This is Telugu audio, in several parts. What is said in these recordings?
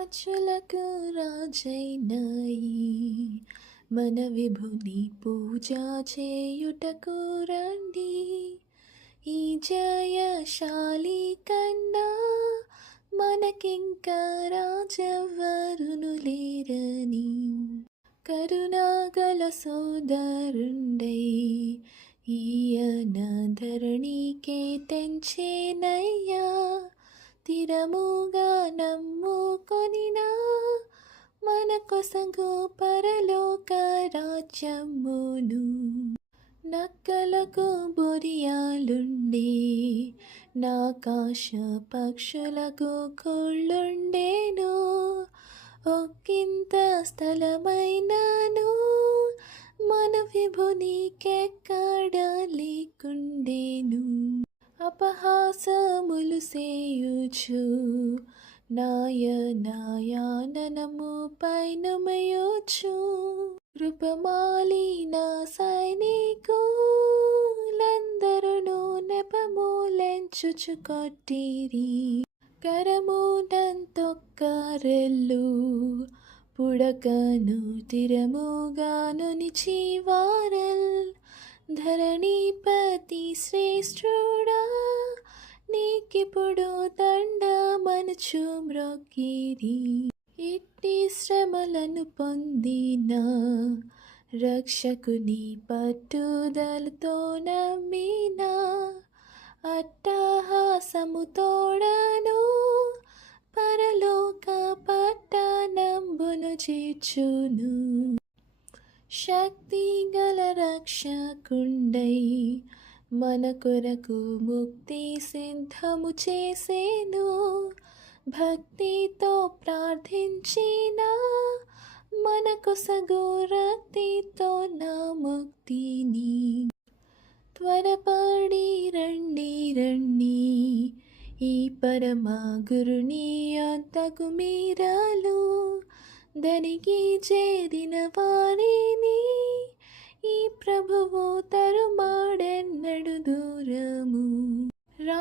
రాజులకు రాజైనాయి. మన విభుని పూజ చేయుటకు రండి. ఈ జయశాలి కన్నా మనకింకా రాజవరును లేరని. కరుణాగల సోదరుండై ఈయన ధరణికే తెంచేనయ్యా. తిరముగా కొసగు పరలోక రాజ్యమును నక్కలకు బొరియాలుండే నాకాశ పక్షులకు కొళ్ళుండేను. ఒక్కింత స్థలమైనాను మన విభునికెక్కడ లేకుండేను అపహాసములు సేయుచు నాయనాయాననము పైనమయోచు కృపమాలిన సైనికులందరును నెపమూలెంచుచు కొట్టిరి. కరమునంతొక్కరెల్లు పుడకను తిరముగాను నిచివారల్. ధరణిపతి శ్రేష్ఠుడా నీకిప్పుడు దండమనుచు మ్రొక్కిరి. ఇట్టి శ్రమలను పొందిన రక్షకుని పట్టుదలతో నమ్మిన. అట్టహాసము తోడను పరలోక పట్టణంబును చేర్చును. శక్తి గల రక్షకుండై మన కొరకు ముక్తి సిద్ధము చేసేను. భక్తితో ప్రార్థించిన మనకు సగోరక్తితో నా ముక్తిని. త్వరపడి రండి రండి. ఈ పరమ గురుని అంతకు మీరాలు. దనికి చేరిన వారిని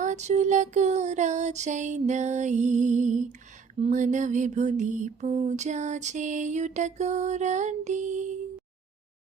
రాజులకు రాజైనాయి. మన విభుని పూజ చేయుటకు రండి.